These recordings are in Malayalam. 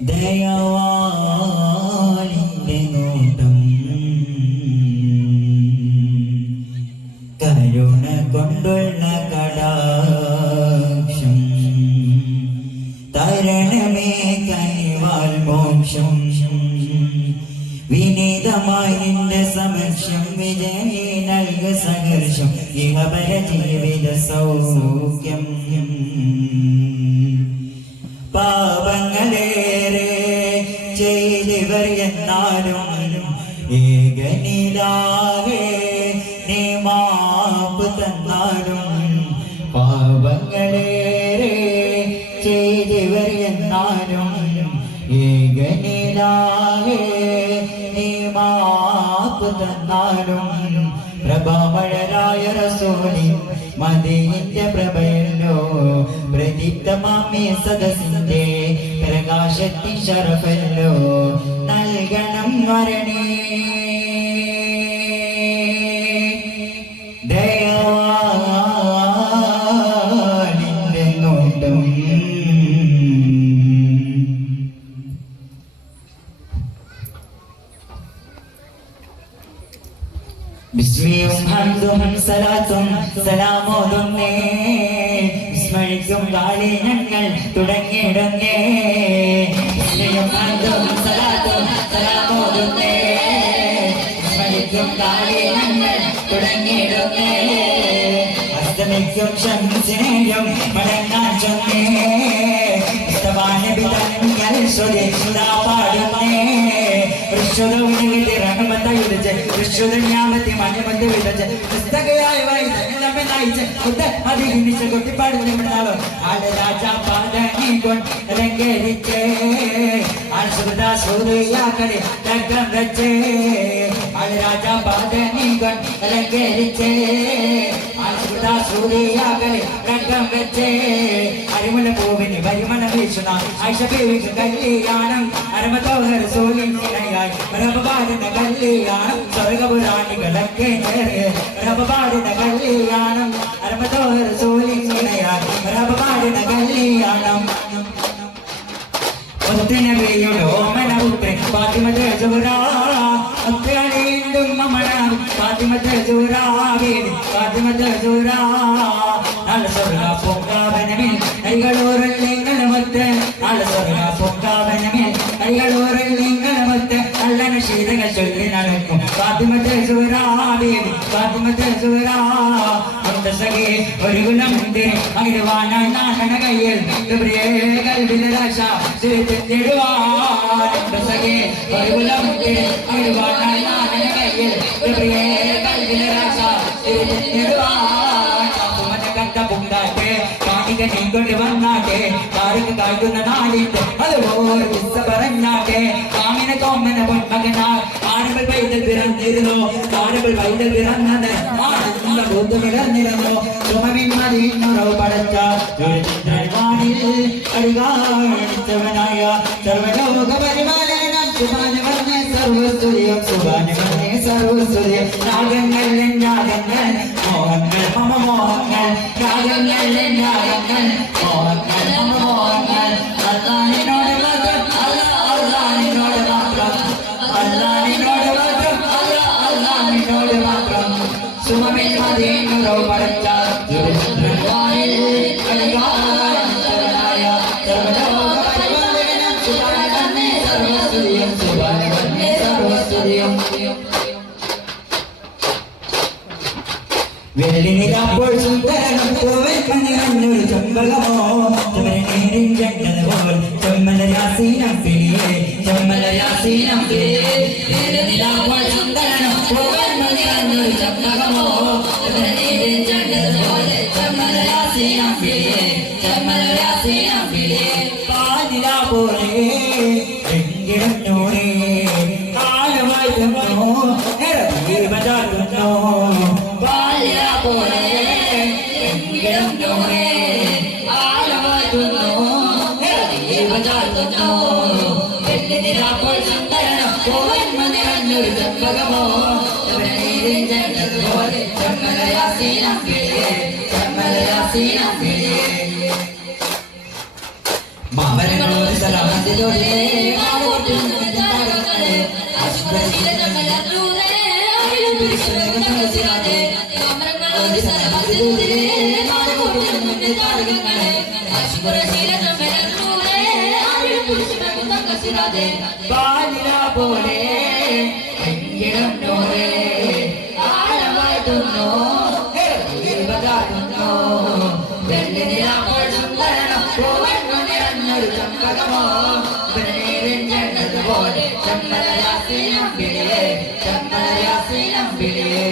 ദയവാലിന്റെ നോട്ടം കരുണ കൊണ്ടുള്ള കടാക്ഷം തരണമേ കനിവാൽ മോക്ഷം വിനീതമായി നിന്റെ സമക്ഷം വിജയേ നൽക സഹർഷം ഇഹപര ജീവിത സൗഖ്യം പാപങ്ങളേറെ ചെയ്തവർ എന്നാലും ഏകനിലാകെ നീ മാപ്പ് തന്നാലും പാപങ്ങളേറെ ചെയ്തവർ എന്നാലും ഏകനിലാകെ നീ മാപ്പ് തന്നാലും പ്രഭാമഴരായ റസൂലി മദീന്റെ പ്രഭയല്ലോ പ്രദീപ്തമാമി സദസ്സിന്റെ പ്രകാശത്തി ശരഫല്ലോ നൽകണം വരണേ ദയവാലിന്റെ നോട്ടം ബിസ്മിയും ഹംദും സലാത്തും സലാമോതുന്നേ വിസ്മയിക്കും കാലി ഞങ്ങൾ തുടങ്ങിയിടുന്നേ ബിസ്മിയും ഹംദും സലാത്തും സലാമോതുന്നേ വിസ്മയിക്കും കാലി ഞങ്ങൾ തുടങ്ങിയിടുന്നേ അസ്തമിക്കും ശംസിനെയും മടങ്ങാൻ ചൊന്നേ വിതങ്ങൾ പാടുന്നേ ൃഷ്ണമത്തി മഞ്ഞമത്ത് വിതച്ച് പുസ്തകയായി വായിച്ച് നയിച്ച് അതിഹിനിച്ച് കൊട്ടിപ്പാടുന്നോ ആള് രാജാ പാദി കൊണ്ടേ ആൾസുതാസൂറിയാക്കളെ രക്തം വെച്ചേ ആള് രാജാ പാദി കൊണ്ടേ ആൾസുതാസൂറിയാക്കളെ രക്തം വെച്ചേ അരിമുല പൂവിന് പരിമള വീശുന്ന ആയിഷബീവിക്ക് കല്യാണം അരമതോഹർ സൂര്യനായി റബപാടുന്ന കല്യാണം സ്വർഗപുരാണികളൊക്കെ റബപാടുന്ന കല്യാണം അരമതോഹർ സൂര്യനായി റബപാടുന്ന കല്യാണം ഒത്തിനബിയുടെ ഓമനപുത്രൻ ഫാത്തിമത്തെ സുഹ്റാ ഒത്തിനീണ്ടും മമന ഫാത്തിമത്തെ സുഹ്റാ ഫാത്തിമത്തെ സുഹ്റാ നല്ല സ്വർഗ പൊങ്കാവനമേൽ കൈകളൂറിൽ നിങ്ങളുമൊത്ത് നല്ല സ്വർഗ പൊങ്കാവനമേൽ കൈകളൂറിൽ നിങ്ങളുമൊത്ത് നല്ല നശീതകൾ ചൊല്ലി നടക്കും ഫാത്തിമത്തെ സുഹ്റാ ഫാത്തിമത്തെ സുഹ്റാ സഖി ഒരു ഗുണമുണ്ട് അകിടുവാനായി നാണന കയ്യിൽ കൽവിലരാശ സഖി ഒരു ഗുണമുണ്ട് അകിടുവാനായി നാണന കയ്യിൽ കൽവിലരാശ കണ്ടപുണ്ടാട്ടെ കാണിക നീങ്കൊണ്ട് വന്നാട്ടെ കാറിക്ക് കായ്ക്കുന്ന നാളിന്റെ അതുപോലെ പറഞ്ഞാട്ടെ കാമിന കോമന പൊന്മകനാ ആടുകൾ പൈതൽ പിറന്നിരുന്നു ആടുകൾ പൈതൽ പിറന്നത് ആടുന്ന ബോധമിടന്നിരുന്നു ചുമവിന്മതിന്നോ പടച്ച ചന്ദ്രവാണിൽ അടികാണിച്ചവനായ സർവലോക പരിപാലനം സുഭാനുവന്നെ സർവസ്തുതിയും സുഭാനുവന്നെ സർവസ്തുതിയും രാഗങ്ങൾ രാഗങ്ങൾ മോഹങ്ങൾ മമ മോഹങ്ങൾ രാഗങ്ങൾ രാഗങ്ങൾ മോഹങ്ങൾ മമ മോഹങ്ങൾ അല്ലാഹിനോട് മാത്രം അല്ലാഹിനോട് മാത്രം അല്ലാഹിനോട് മാത്രം അല്ലാഹിനോട് മാത്രം സുമമിൽ മദീനോ പടച്ച ചന്ദ്രവാനിൽ അടികാണിച്ചവനായ സർവലോക പരിപാലനം സുഭാനുവന്നെ സർവസ്തുതിയും സുഭാനുവന്നെ സർവസ്തുതിയും വെള്ളിനിലപ്പോൾ സുന്ദരനും പൂവൻ പണിറഞ്ഞൊരു ചെമ്പകമോ ചുമരനീരിൻ ചെണ്ടതുപോൽ ചെമ്മല രാസീനം പിടിയേ ചെമ്മല രാസീനം പിടിയേ വെള്ളിനിലപ്പോൾ സുന്ദരനും പൂവൻ പണിറഞ്ഞൊരു ചെമ്പകമോ ചുമരനീരിൻ ചെണ്ടതുപോൽ ചെമ്മല രാസീനം പിടിയേ ചെമ്മല രാസീനം പിടിയേ പാതിര പോലെ എങ്കിടന്നോരേ കാലമായി തന്നോ ബജാറുന്നോ പോലെ ആലമാറ്റുന്നു ചെമ്പകമോ മാമരങ്ങളോട് സലാം അതിലൊരേ ആളുകൊണ്ടിരുന്ന താരങ്ങളെ അശ്വശീലമലൂരേ ആയിരം പുരുഷരാതെ അമരങ്ങളോട് സരമതിലൂരേ ആളുകൊണ്ടിരുന്ന താരങ്ങളെ അശ്വശീലമലൂരേ ആയിരം പുരുഷരാതെ പാലിന പോലെ എങ്കിലും നോരേ ആഴമായിട്ടുണ്ടോ ഇരുപതാകുന്നോ വെള്ളി നിലാപ്പോൾ സുന്ദരണം പൂവെണ്ണു നിറഞ്ഞൊരു ചമ്പകമോ പോലെ ചമ്മലയാസിനമ്പിളിയേ ചമ്മലയാസിനമ്പിളിയേ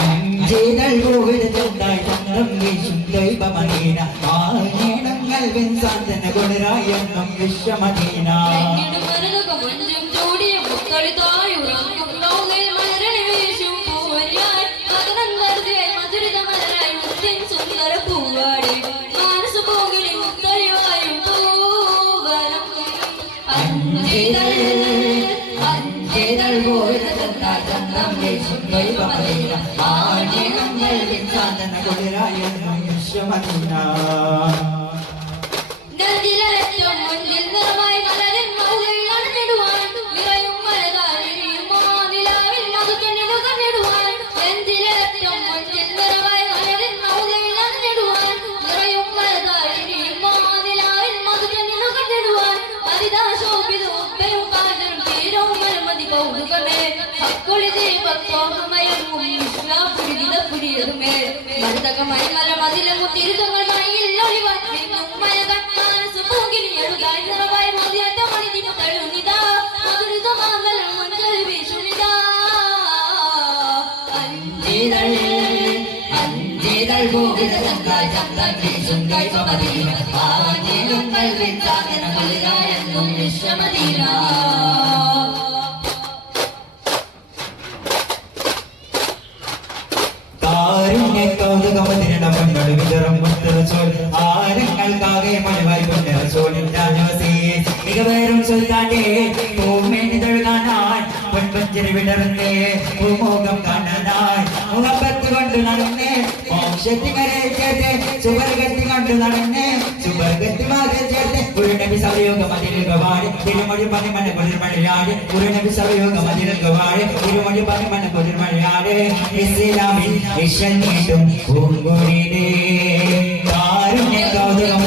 അഞ്ചേതൾ കോവിലത്തുണ്ടായി ചന്ദ്രം വീശും ദൈവമദീന ആനേണങ്ങൾ വെൻസാന്തന കൊടുരായെന്നും വിശ്വമദീന അഞ്ചേതൾ കോവിലത്തുണ്ടായി ചന്ദ്രം വീശും ദൈവമദീന ആനേണങ്ങൾ വെൻസാന്തന കൊടുരായെന്നും വിശ്വമദീന അഞ്ചേതൾ കോവിലത്തുണ്ടായി ചന്ദ്രം വീശും ദൈവമദീന ആനേണങ്ങൾ വെൻസാന്തന കൊടുരായെന്നും വിശ്വമദീന ആരങ്ങൾക്കാകെ മഴവായി പൊന്നറസോളിൽ രാജവസേ മികവേറും സുൽത്താന്റെ പൂമേനി തൊഴുകാനായി പൊൻപഞ്ചരി വിടർന്നേ ഭൂമുഖം കാണാനായി മുഖപ്പത്ത് കൊണ്ട് നടന്നേ മോക്ഷത്തി കരയിൽ ചേർത്ത് സുവർഗത്തി കൊണ്ട് നടന്നേ സുവർഗത്തി മാറിൽ ചേർത്ത് ഉരുനബി സവയോഗം അതിരുകവാടി തിരുമൊഴി പതിമന കുളിർമഴയാട് ഉരുനബി സവയോഗം അതിരുകവാടി തിരുമൊഴി പതിമന കുളിർമഴയാട് ഇസ്ലാമിൽ ഇഷൻ നീട്ടും പൂങ്കുരിലേ കാരുണ്യ കൗതുകം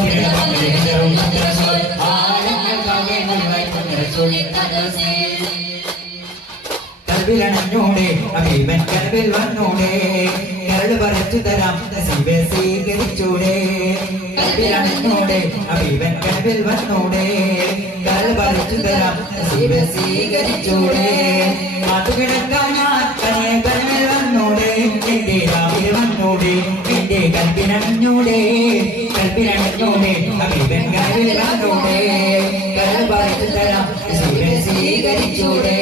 കൽവിലണഞ്ഞൂടെ അഭിവൻ കൽവിൽ വന്നൂടെ കരട് പറിച്ചു തരാം നസീബെ സ്വീകരിച്ചൂടെ കൽവിലണഞ്ഞൂടെ അഭിവൻ കൽവിൽ വന്നൂടെ കരട് പറിച്ചു തരാം നസീബെ സ്വീകരിച്ചൂടെ മാതുകിടക്കാൻ ഞാൻ കനിയെ കൽവിൽ വന്നൂടെ എന്റെ രാവിലെ വന്നൂടെ എന്റെ കൽവിലണഞ്ഞൂടെ കൽവിലണഞ്ഞൂടെ അഭിവൻ കൽവിൽ വന്നൂടെ കരട് പറിച്ചു തരാം നസീബെ സ്വീകരിച്ചൂടെ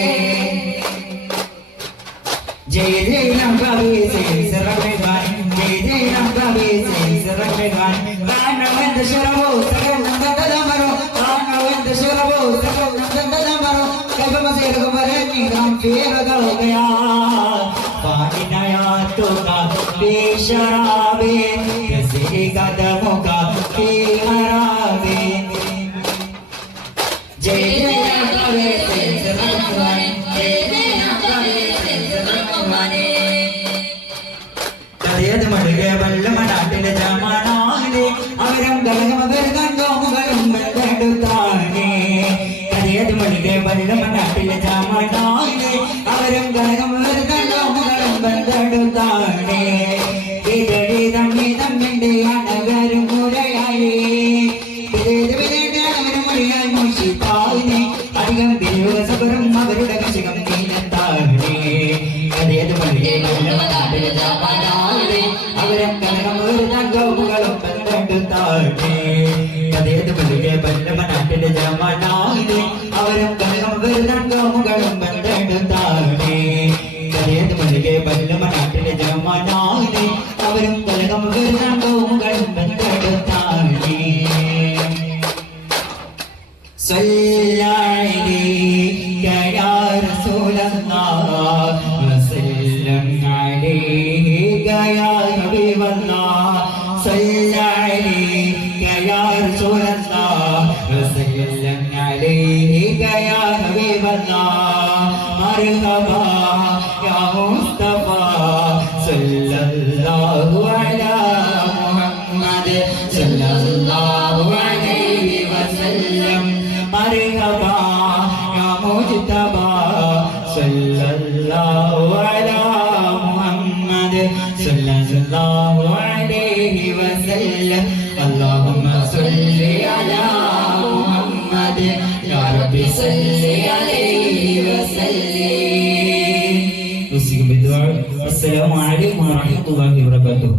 जय जय राम कवि से सरगमेगान जय जय राम कवि से सरगमेगान कानवंत शरवो सरगम नंदमरो कानवंत शरवो सरगम नंदमरो कब मसेर कमरे निगम फेर हो गया पानी नया तो का बेशराबे किसी कदमों का हराबे जय जय राम कवि से सरगमेगान जय जय राम कवि से കരയത് മടുകെ വല്ലമനാട്ടിലെ ജമാനാലേ അവരും കലകമവർ കണ്ടോ മുകളും കണ്ടെടുത്താനേ കരയത് മടുകെ വല്ലമനാട്ടിലെ ജമാനാലേ അവരും കലകമവർ കണ്ടോ മുകളും കണ്ടെടുത്താനേ ഇതടി തമ്മിന്റെ അണകരും മുരയായി അവരും മൊഴിയായി മോഷിത്താനേ അധികം ദിവസപുരം അവരുടെ കശകം നീനത്താനേ കരയത് മടുകെ വല്ലമനാട്ടിലെ ജമാനാലേ അവരും കനകമൊരു തങ്കവും പണ്ടെടുത്താനേ കഥയത് മതിലെ വല്ലമനാട്ടിലെ ജമാനാലേ അവരും കനകമൊരു തങ്കവും പണ്ടെടുത്താനേ കഥയത് മതിലെ വല്ലമനാട്ടിലെ ജമാനാലേ അവരും കനകമൊരു തങ്കവും പണ്ടെടുത്താനേ صلى عليك يا رسول الله وسلم عليك يا حبيب الله صلى عليك مرحبا يا مصطفى صلى الله على محمد صلى الله عليه وسلم مرحبا يا مجتبى صلى الله على محمد صلى الله عليه وسلم اللهم صل على محمد يا ربي صل عليه وسلم. السلام عليكم ورحمة الله وبركاته.